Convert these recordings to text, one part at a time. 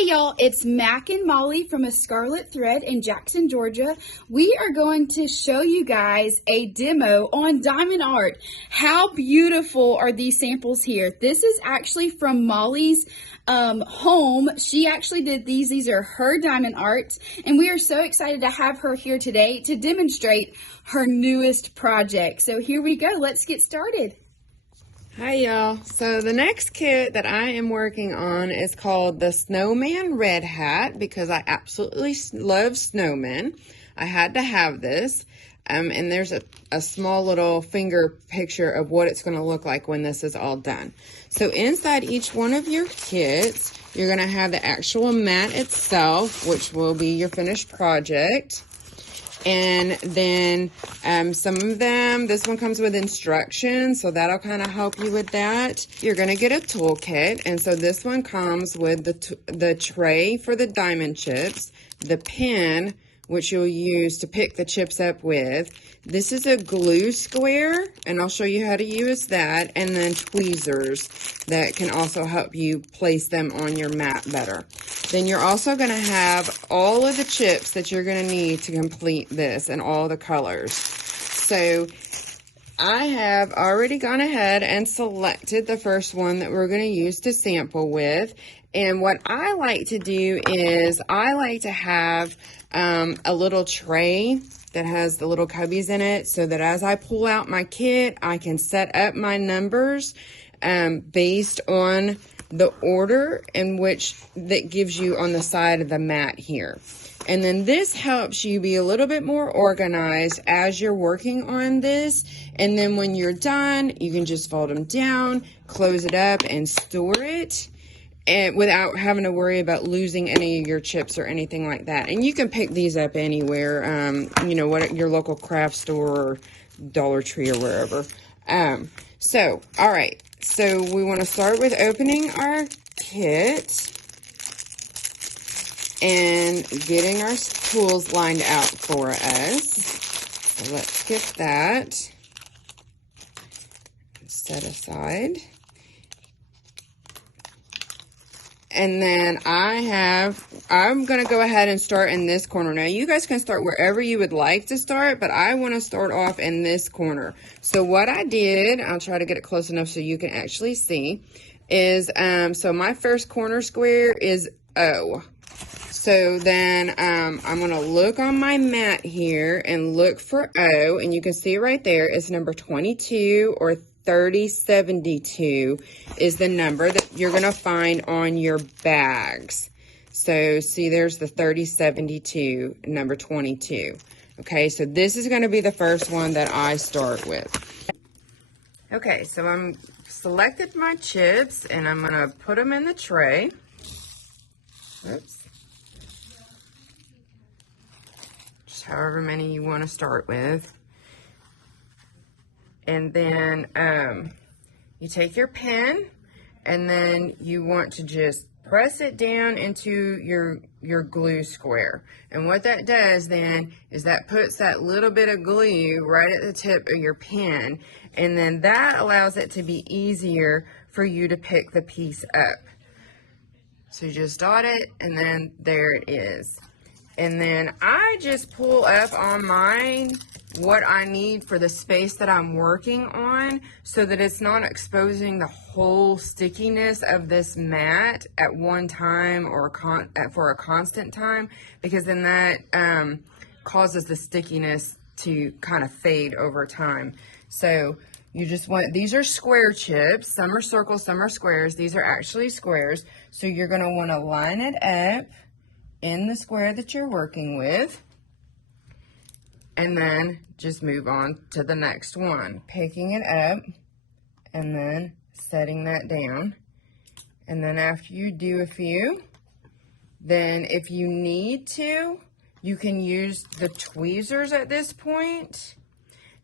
Hey y'all, it's Mac and Molly from A Scarlet Thread in Jackson, Georgia. We are going to show you guys a demo on diamond art. How beautiful are these samples here? This is actually from Molly's home. She actually did these. These are her diamond arts, and we are so excited to have her here today to demonstrate her newest project. So here we go. Let's get started. Hi y'all. So the next kit that I am working on is called the Snowman Red Hat because I absolutely love snowmen. I had to have this. And there's a small little finger picture of what it's going to look like when this is all done. So inside each one of your kits, you're going to have the actual mat itself, which will be your finished project. And then some of them, this one comes with instructions, so that'll kind of help you with that. You're going to get a toolkit, and so this one comes with the tray for the diamond chips, the pen, which you'll use to pick the chips up with. This is a glue square, and I'll show you how to use that, and then tweezers that can also help you place them on your mat better. Then you're also going to have all of the chips that you're going to need to complete this and all the colors. So I have already gone ahead and selected the first one that we're going to use to sample with. And what I like to do is I like to have a little tray that has the little cubbies in it so that as I pull out my kit, I can set up my numbers based on the order in which that gives you on the side of the mat here. And then this helps you be a little bit more organized as you're working on this. And then when you're done, you can just fold them down, close it up, and store it. And without having to worry about losing any of your chips or anything like that. And you can pick these up anywhere, you know, what your local craft store or Dollar Tree or wherever. All right. So we want to start with opening our kit and getting our tools lined out for us. So let's get that set aside. And then I'm going to go ahead and start in this corner. Now, you guys can start wherever you would like to start, but I want to start off in this corner. So what I did, I'll try to get it close enough so you can actually see, is, so my first corner square is O. So then I'm going to look on my mat here and look for O, and you can see right there it's number 22 or 3072 is the number that you're going to find on your bags. So see, there's the 3072, number 22. Okay, so this is going to be the first one that I start with. Okay, so I'm selected my chips and I'm going to put them in the tray. Oops. Just however many you want to start with. And then you take your pen and then you want to just press it down into your glue square. And what that does then is that puts that little bit of glue right at the tip of your pen. And then that allows it to be easier for you to pick the piece up. So you just dot it and then there it is. And then I just pull up on mine what I need for the space that I'm working on so that it's not exposing the whole stickiness of this mat at one time or for a constant time, because then that causes the stickiness to kind of fade over time. So you just want, these are square chips. Some are circles, some are squares. These are actually squares. So you're going to want to line it up in the square that you're working with. And then just move on to the next one, picking it up and then setting that down. And then after you do a few, then if you need to, you can use the tweezers at this point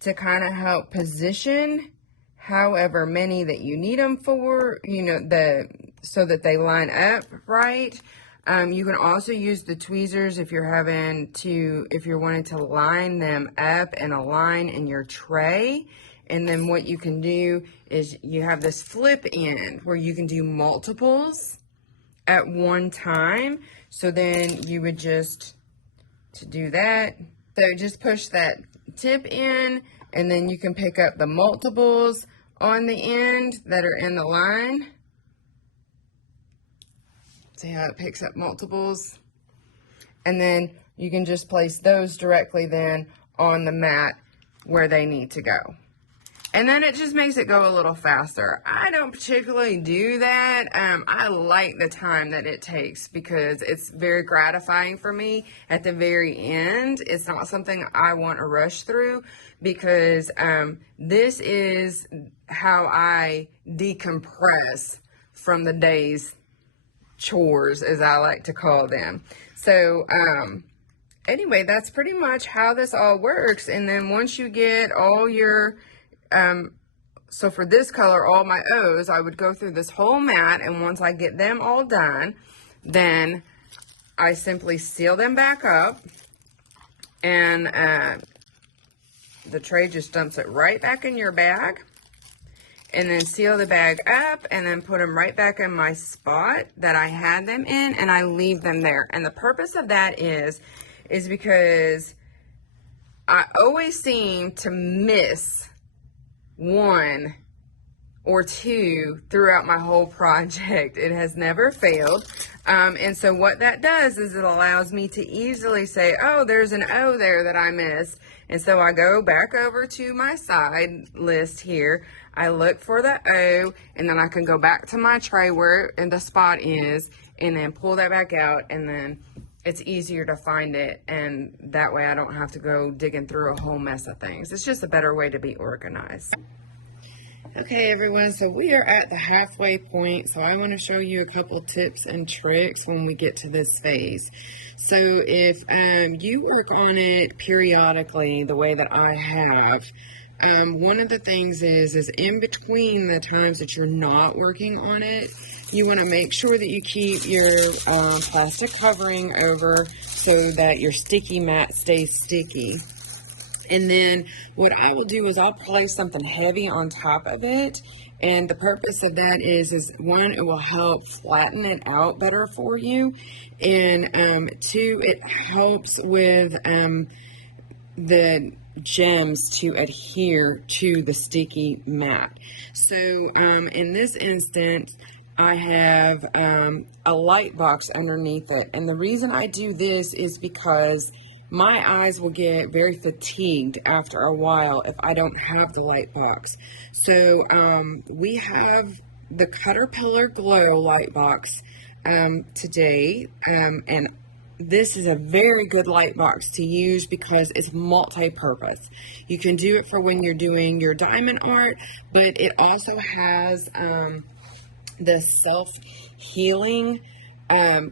to kind of help position however many that you need them for, you know, so that they line up right. You can also use the tweezers if you're wanting to line them up and align in your tray. And then what you can do is you have this flip end where you can do multiples at one time. So then you would just, to do that, so just push that tip in, and then you can pick up the multiples on the end that are in the line. See how it picks up multiples? And then you can just place those directly then on the mat where they need to go. And then it just makes it go a little faster. I don't particularly do that. I like the time that it takes because it's very gratifying for me at the very end. It's not something I want to rush through because this is how I decompress from the day's chores, as I like to call them. So anyway, that's pretty much how this all works. And then once you get all your so for this color, all my O's, I would go through this whole mat, and once I get them all done, then I simply seal them back up, and the tray just dumps it right back in your bag, and then seal the bag up, and then put them right back in my spot that I had them in, and I leave them there. And the purpose of that is because I always seem to miss one or two throughout my whole project. It has never failed. And so what that does is it allows me to easily say, oh, there's an O there that I missed. And so I go back over to my side list here. I look for the O, and then I can go back to my tray where the spot is, and then pull that back out, and then it's easier to find it, and that way I don't have to go digging through a whole mess of things. It's just a better way to be organized. Okay, everyone, so we are at the halfway point, so I want to show you a couple tips and tricks when we get to this phase. So if you work on it periodically the way that I have, one of the things is in between the times that you're not working on it, you want to make sure that you keep your plastic covering over so that your sticky mat stays sticky. And then what I will do is I'll place something heavy on top of it. And the purpose of that is one, it will help flatten it out better for you. And two, it helps with the gems to adhere to the sticky mat. So in this instance, I have a light box underneath it. And the reason I do this is because my eyes will get very fatigued after a while if I don't have the light box. So we have the Caterpillar Glow light box today, and this is a very good light box to use because it's multi-purpose. You can do it for when you're doing your diamond art, but it also has the self-healing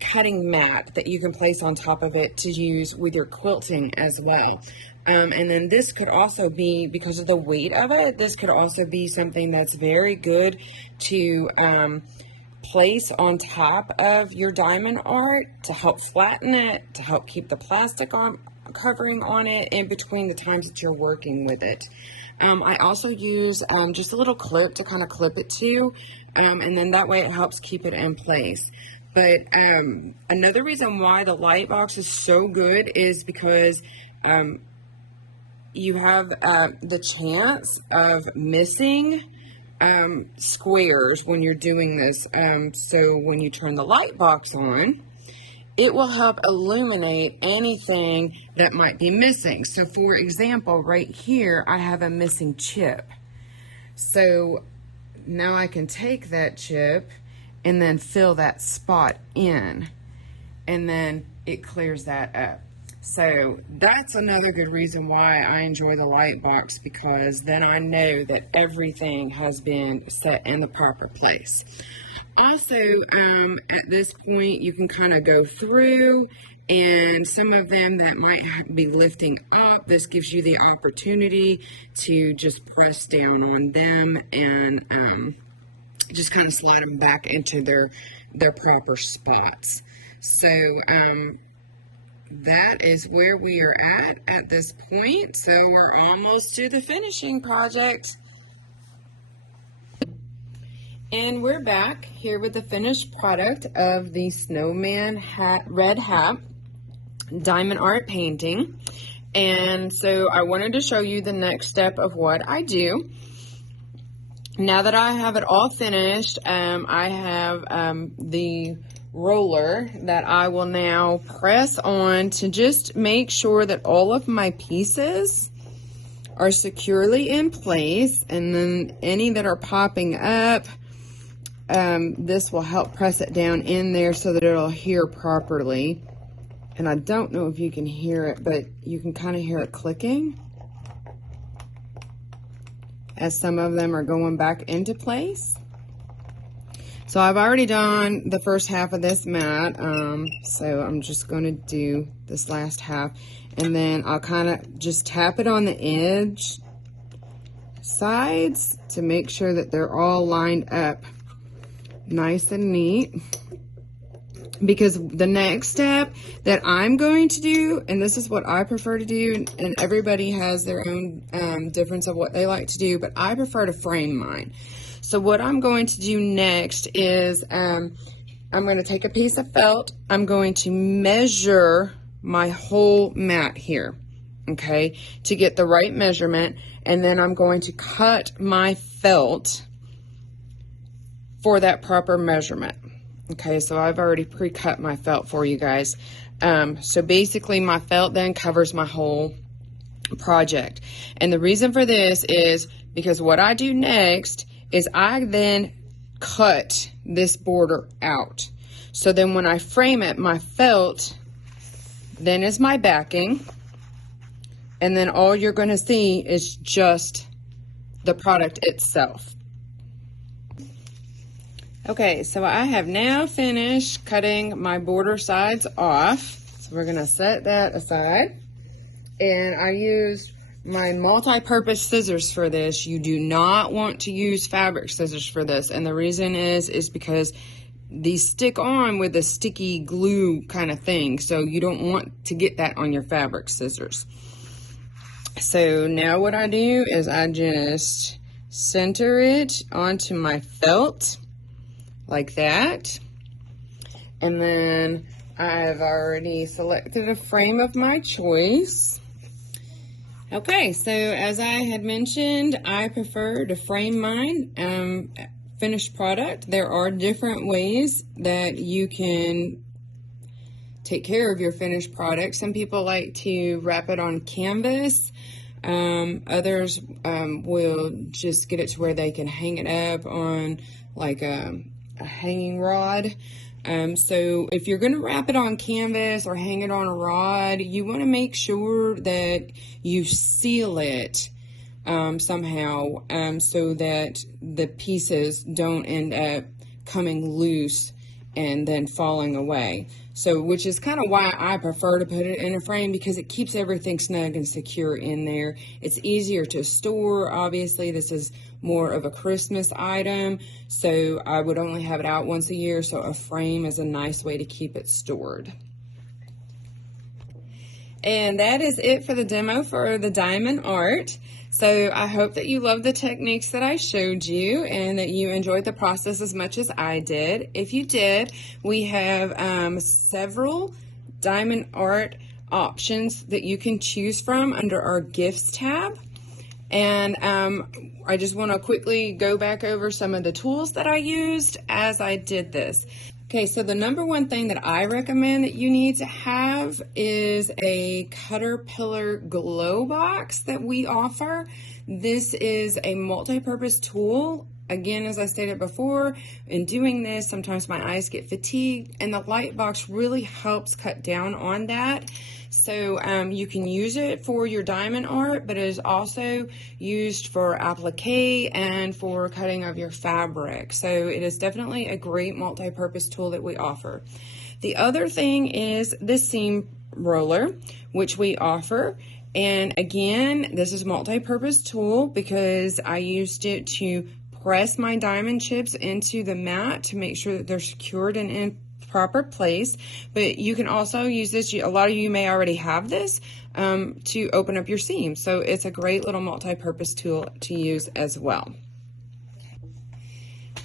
cutting mat that you can place on top of it to use with your quilting as well. And then this could also be, because of the weight of it, this could also be something that's very good to place on top of your diamond art to help flatten it, to help keep the plastic on covering on it in between the times that you're working with it. I also use just a little clip to kind of clip it to, and then that way it helps keep it in place. But another reason why the light box is so good is because you have the chance of missing squares when you're doing this. So when you turn the light box on, it will help illuminate anything that might be missing. So for example, right here, I have a missing chip. So now I can take that chip and then fill that spot in, and then it clears that up. So that's another good reason why I enjoy the light box, because then I know that everything has been set in the proper place. Also, at this point, you can kind of go through, and some of them that might be lifting up, this gives you the opportunity to just press down on them and just kind of slide them back into their proper spots. So that is where we are at this point. So we're almost to the finishing project. And we're back here with the finished product of the Snowman Red Hat Diamond Art painting. And so I wanted to show you the next step of what I do. Now that I have it all finished, I have the roller that I will now press on to just make sure that all of my pieces are securely in place, and then any that are popping up, this will help press it down in there so that it'll adhere properly. And I don't know if you can hear it, but you can kind of hear it clicking as some of them are going back into place. So I've already done the first half of this mat, so I'm just going to do this last half, and then I'll kind of just tap it on the edge sides to make sure that they're all lined up nice and neat. Because the next step that I'm going to do, and this is what I prefer to do, and everybody has their own difference of what they like to do, but I prefer to frame mine. So what I'm going to do next is I'm going to take a piece of felt. I'm going to measure my whole mat here, okay, to get the right measurement, and then I'm going to cut my felt for that proper measurement. Okay, so I've already pre-cut my felt for you guys. So basically my felt then covers my whole project. And the reason for this is because what I do next is I then cut this border out. So then when I frame it, my felt then is my backing. And then all you're going to see is just the product itself. Okay, so I have now finished cutting my border sides off. So we're going to set that aside. And I used my multi-purpose scissors for this. You do not want to use fabric scissors for this. And the reason is because these stick on with a sticky glue kind of thing. So you don't want to get that on your fabric scissors. So now what I do is I just center it onto my felt. Like that. And then I've already selected a frame of my choice. Okay, so as I had mentioned, I prefer to frame mine finished product. There are different ways that you can take care of your finished product. Some people like to wrap it on canvas. Others will just get it to where they can hang it up on like a hanging rod. So if you're going to wrap it on canvas or hang it on a rod, you want to make sure that you seal it somehow so that the pieces don't end up coming loose and then falling away. So, which is kind of why I prefer to put it in a frame, because it keeps everything snug and secure in there. It's easier to store. Obviously, this is more of a Christmas item, so I would only have it out once a year, so a frame is a nice way to keep it stored. And that is it for the demo for the diamond art. So I hope that you love the techniques that I showed you and that you enjoyed the process as much as I did. If you did, we have several diamond art options that you can choose from under our gifts tab. And I just want to quickly go back over some of the tools that I used as I did this. Okay, so the number one thing that I recommend that you need to have is a Caterpillar glow box that we offer. This is a multi-purpose tool. Again, as I stated before, in doing this, sometimes my eyes get fatigued, and the light box really helps cut down on that. So you can use it for your diamond art, but it is also used for applique and for cutting of your fabric. So it is definitely a great multi-purpose tool that we offer. The other thing is the seam roller, which we offer. And again, this is a multi-purpose tool because I used it to press my diamond chips into the mat to make sure that they're secured and in proper place. But you can also use this, a lot of you may already have this, to open up your seams. So it's a great little multi-purpose tool to use as well.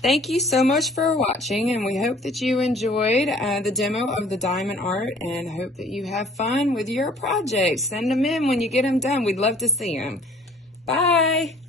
Thank you so much for watching, and we hope that you enjoyed the demo of the diamond art and hope that you have fun with your projects. Send them in when you get them done. We'd love to see them. Bye.